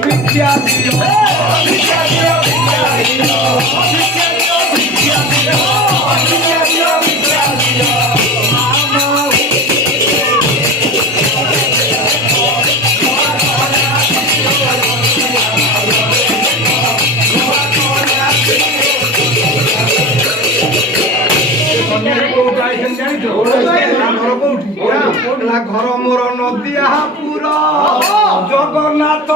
ভিক্ষা দিও ভিক্ষা দিও ভিক্ষা দিও ভিক্ষা দিও ভিক্ষা দিও ভিক্ষা দিও ঘর মোর নদিয়া পুর জগন্নাথ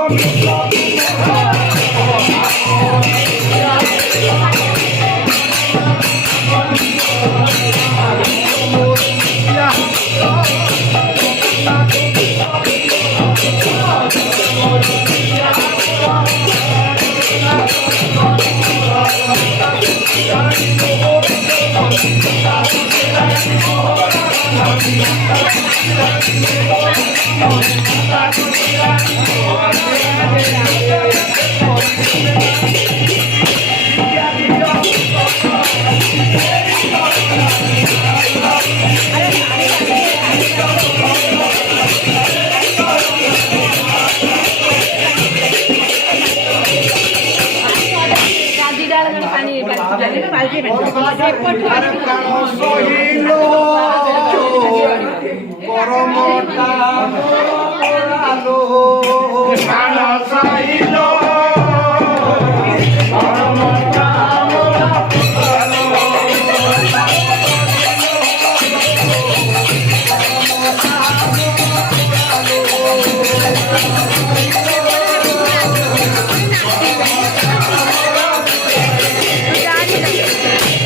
পরমটা আলো সাইল পরমটা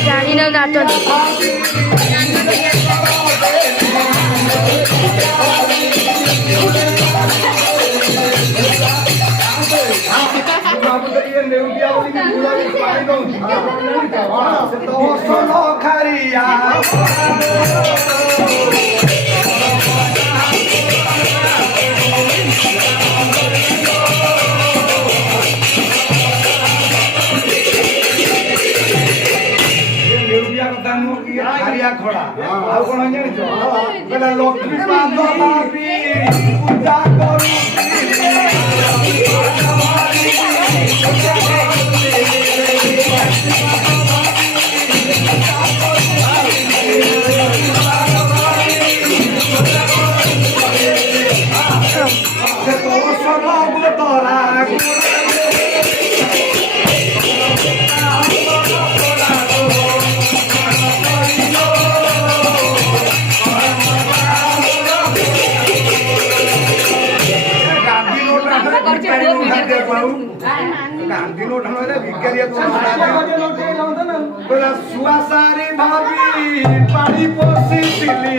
জানি না নাটক খারিয়া খারিয়া খড়া ଆଉ କଣ ଜାଣିଛ କହିଲା ଲକ୍ଷ୍ମୀ ପାଦ ଭାବି ପୂଜା କରୁଛି ଗାନ୍ଧୀ ନୋଟ ଭିକାରିଆ ସୁଆସାରୀ ଭାବି ପାଣି ପଶିଥିଲି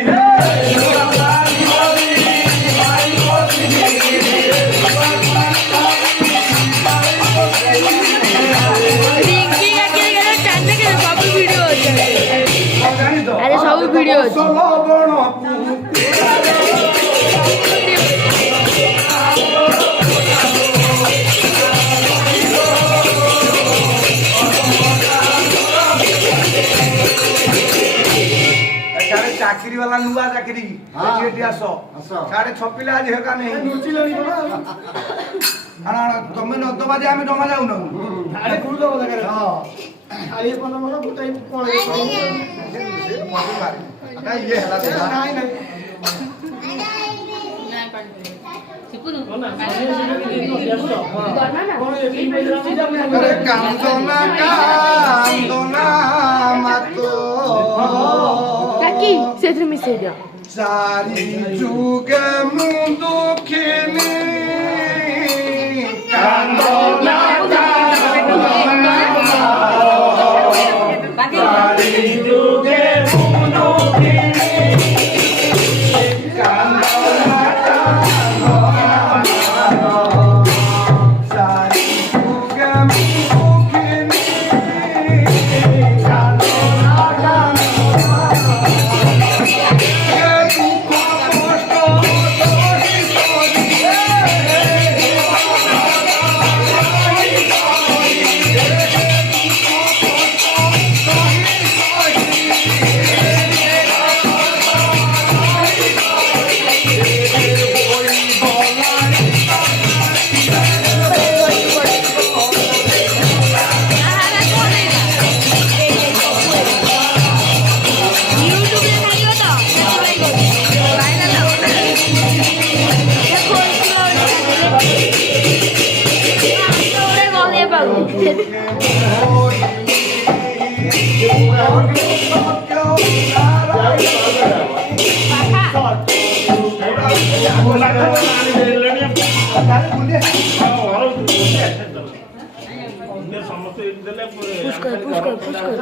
ସବୁ ଭିଡିଓ ଅଛି चाकरी वाला नुआ चाकरी आस साढ़े छपिला आज हेका नहीं तुम नद बाजे आम जमा जाऊन कांदना कांदना मातो Aqui, você tremeceu. Sari juga mundukini kandona kandona Sari juga mundukini kandona kandona Sari juga mundukini kandona ସମସ୍ତେ পুশ কর পুশ কর পুশ কর